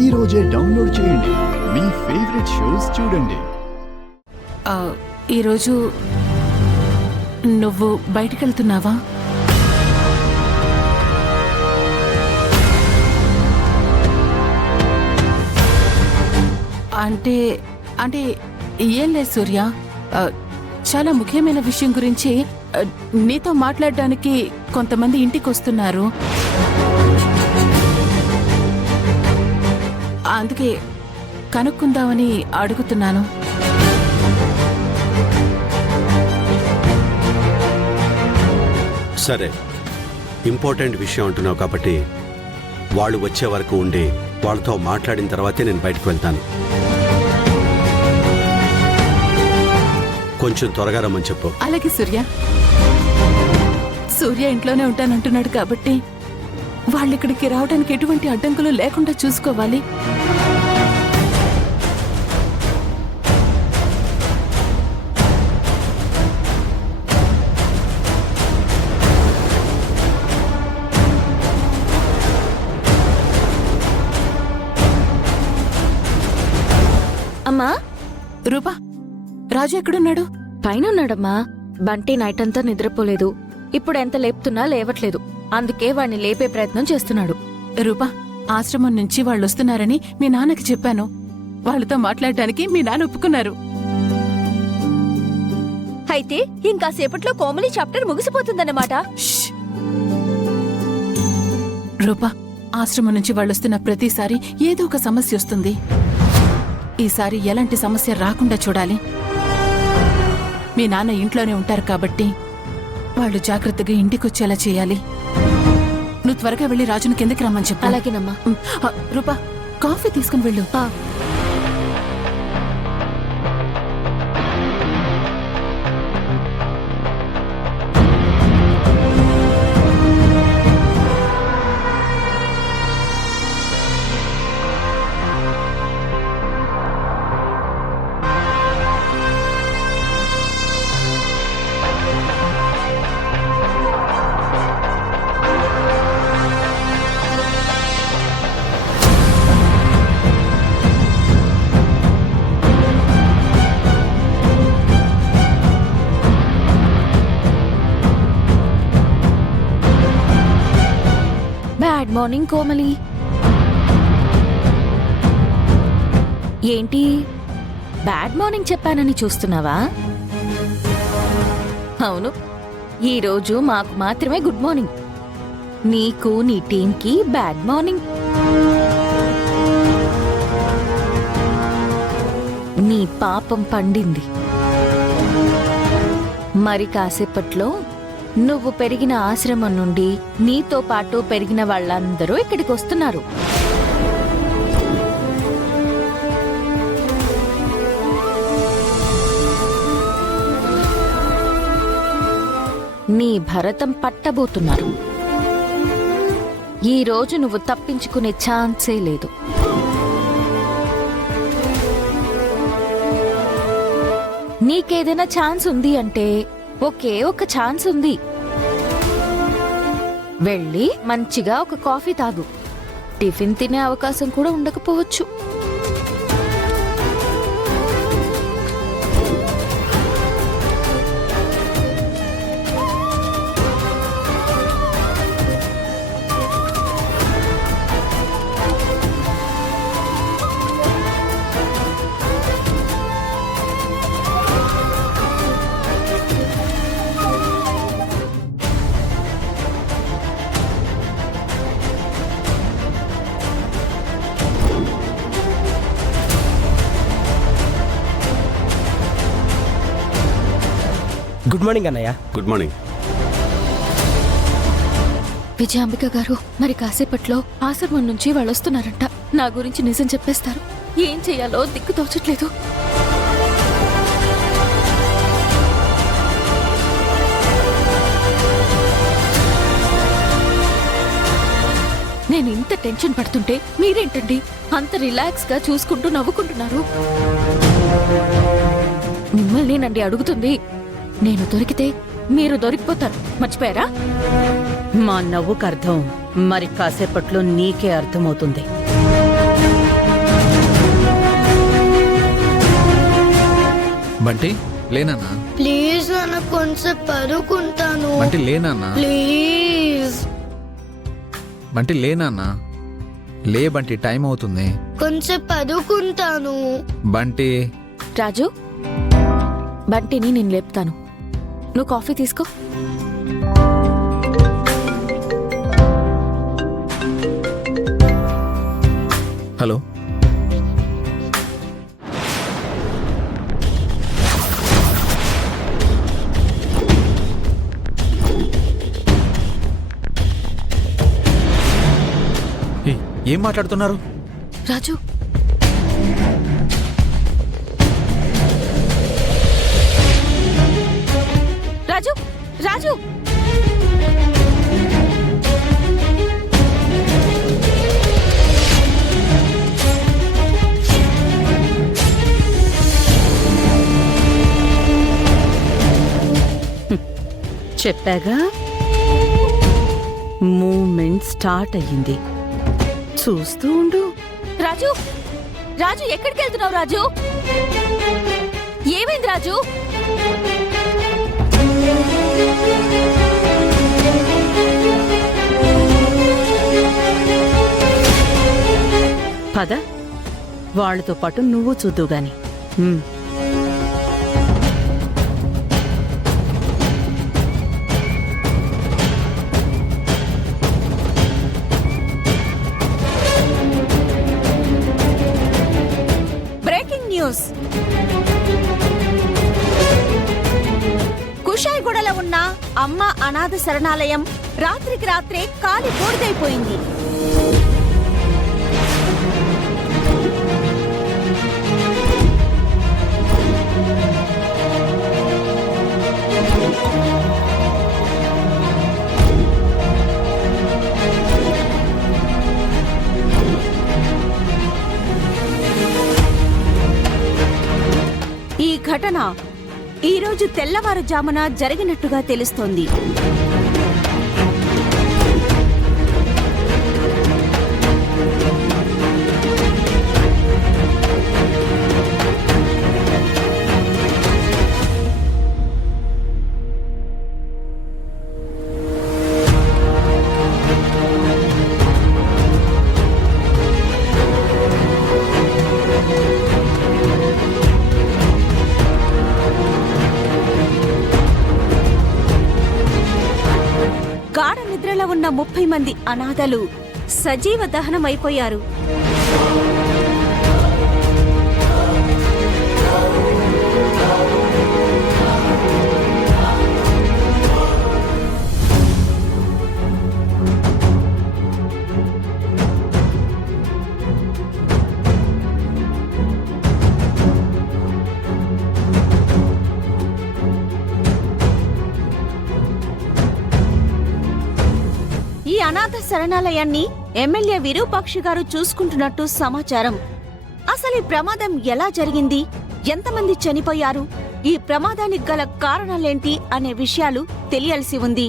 ఈ రోజే డౌన్లోడ్ చేయండి. మీ ఫేవరెట్ షోస్ చూడండి. ఈరోజు నువ్వు బయటికెళ్తున్నావా? అంటే అంటే ఏం లేదు సూర్య, చాలా ముఖ్యమైన విషయం గురించి నీతో మాట్లాడడానికి కొంతమంది ఇంటికి వస్తున్నారు. అందుకే కనుక్కుందామని అడుగుతున్నాను. సరే, ఇంపార్టెంట్ విషయం అంటున్నావు కాబట్టి వాళ్ళు వచ్చే వరకు ఉండి వాళ్ళతో మాట్లాడిన తర్వాతే నేను బయటకు వెళ్తాను. కొంచెం త్వరగా రమ్మని చెప్పు. అలాగే సూర్య. సూర్య ఇంట్లోనే ఉంటానంటున్నాడు కాబట్టి వాళ్ళు ఇక్కడికి రావడానికి ఎటువంటి అడ్డంకులు లేకుండా చూసుకోవాలి. అమ్మా, రూపా, రాజు ఎక్కడున్నాడు? పైన ఉన్నాడమ్మా. బంటి నైట్ అంతా నిద్రపోలేదు. ఇప్పుడు ఎంత లేపుతున్నా లేవట్లేదు. అందుకే వాణ్ణి లేపే ప్రయత్నం చేస్తున్నాడు. రూపా, ఆశ్రమం నుంచి వాళ్ళు వస్తున్నారని మీ నాన్నకి చెప్పాను. వాళ్ళతో మాట్లాడటానికి మీ నాన్న ఒప్పుకున్నారు. అయితే ఇంకాసేపట్లో కోమలి చాప్టర్ ముగిసిపోతుందన్నమాట. రూపా, ఆశ్రమం నుంచి వాళ్ళొస్తున్న ప్రతిసారి ఏదో ఒక సమస్య వస్తుంది. ఈసారి ఎలాంటి సమస్య రాకుండా చూడాలి. మీ నాన్న ఇంట్లోనే ఉంటారు కాబట్టి వాళ్ళు జాగ్రత్తగా ఇంటికొచ్చేలా చేయాలి. నువ్వు త్వరగా వెళ్ళి రాజును కిందకి రమ్మని చెప్పు. అలాగేనమ్మా. రూపా, కాఫీ తీసుకుని వెళ్ళు. Good morning Komali. ఏంటి బ్యాడ్ మార్నింగ్ చెప్పానని చూస్తున్నావా? అవును, ఈరోజు మాకు మాత్రమే గుడ్ మార్నింగ్. నీకు నీ టీంకి బ్యాడ్ మార్నింగ్. నీ పాపం పండింది. మరి కాసేపట్లో నువ్వు పెరిగిన ఆశ్రమం నుండి నీతో పాటు పెరిగిన వాళ్ళందరూ ఇక్కడికి వస్తున్నారు. నీ భరతం పట్టబోతున్నారు. ఈరోజు నువ్వు తప్పించుకునే ఛాన్సే లేదు. నీకేదైనా ఛాన్స్ ఉంది అంటే ఒకే ఒక ఛాన్స్ ఉంది. వెళ్ళి మంచిగా ఒక కాఫీ తాగు. టిఫిన్ తినే అవకాశం కూడా ఉండకపోవచ్చు. గుడ్ మార్నింగ్ అన్నయ్య. గుడ్ మార్నింగ్ విజయాంబిక గారు. మరి కాసేపట్లో ఆశ్రమం నుంచి వాళ్ళు వస్తున్నారంట. నా గురించి నిజం చెప్పేస్తారు. ఏం చెయ్యాలో దిక్కు తోచట్లేదు. నేను ఇంత టెన్షన్ పడుతుంటే మీరేంటండి అంత రిలాక్స్ గా చూసుకుంటూ నవ్వుకుంటున్నారు? మిమ్మల్ని నండి అడుగుతుంది. నేను దొరికితే మీరు దొరికిపోతారు, మర్చిపోయారా? మా నవ్వుకు అర్థం మరి కాసేపట్లో నీకే అర్థమవుతుంది. బంటి లేనన్నా. ప్లీజ్ నాన్న కొంచెం పడుకుంటాను బంటి లేనన్నా. ప్లీజ్ బంటి లేనన్నా. లే బంటి, టైం అవుతుంది. కొంచెం పడుకుంటాను బంటి రాజు, బంటిని నేను లేపుతాను. నువ్వు కాఫీ తీసుకో. హలో. ఏయ్, ఏం మాట్లాడుతున్నారు? రాజు, రాజు, రాజు, చెప్పాగా, మూమెంట్ స్టార్ట్ అయ్యింది. చూస్తూ ఉండు. రాజు, రాజు ఎక్కడికి వెళ్తున్నావు? రాజు, ఏమైంది రాజు? పద, వాళ్ళతో పాటు నువ్వు చూద్దు గాని. Breaking news. కుషాయిగూడలో ఉన్న అమ్మ అనాథ శరణాలయం రాత్రికి రాత్రే కాలి బూడిదైపోయింది. ఈ ఘటన ఈరోజు తెల్లవారుజామున జరిగినట్టుగా తెలుస్తోంది. గాఢ నిద్రలో ఉన్న 30 మంది అనాథలు సజీవ దహనమైపోయారు. ఈ అనాథ శరణాలయాన్ని ఎమ్మెల్యే విరూపాక్షి గారు చూసుకుంటున్నట్టు సమాచారం. అసలు ఈ ప్రమాదం ఎలా జరిగింది, ఎంతమంది చనిపోయారు, ఈ ప్రమాదానికి గల కారణాలేంటి అనే విషయాలు తెలియాల్సి ఉంది.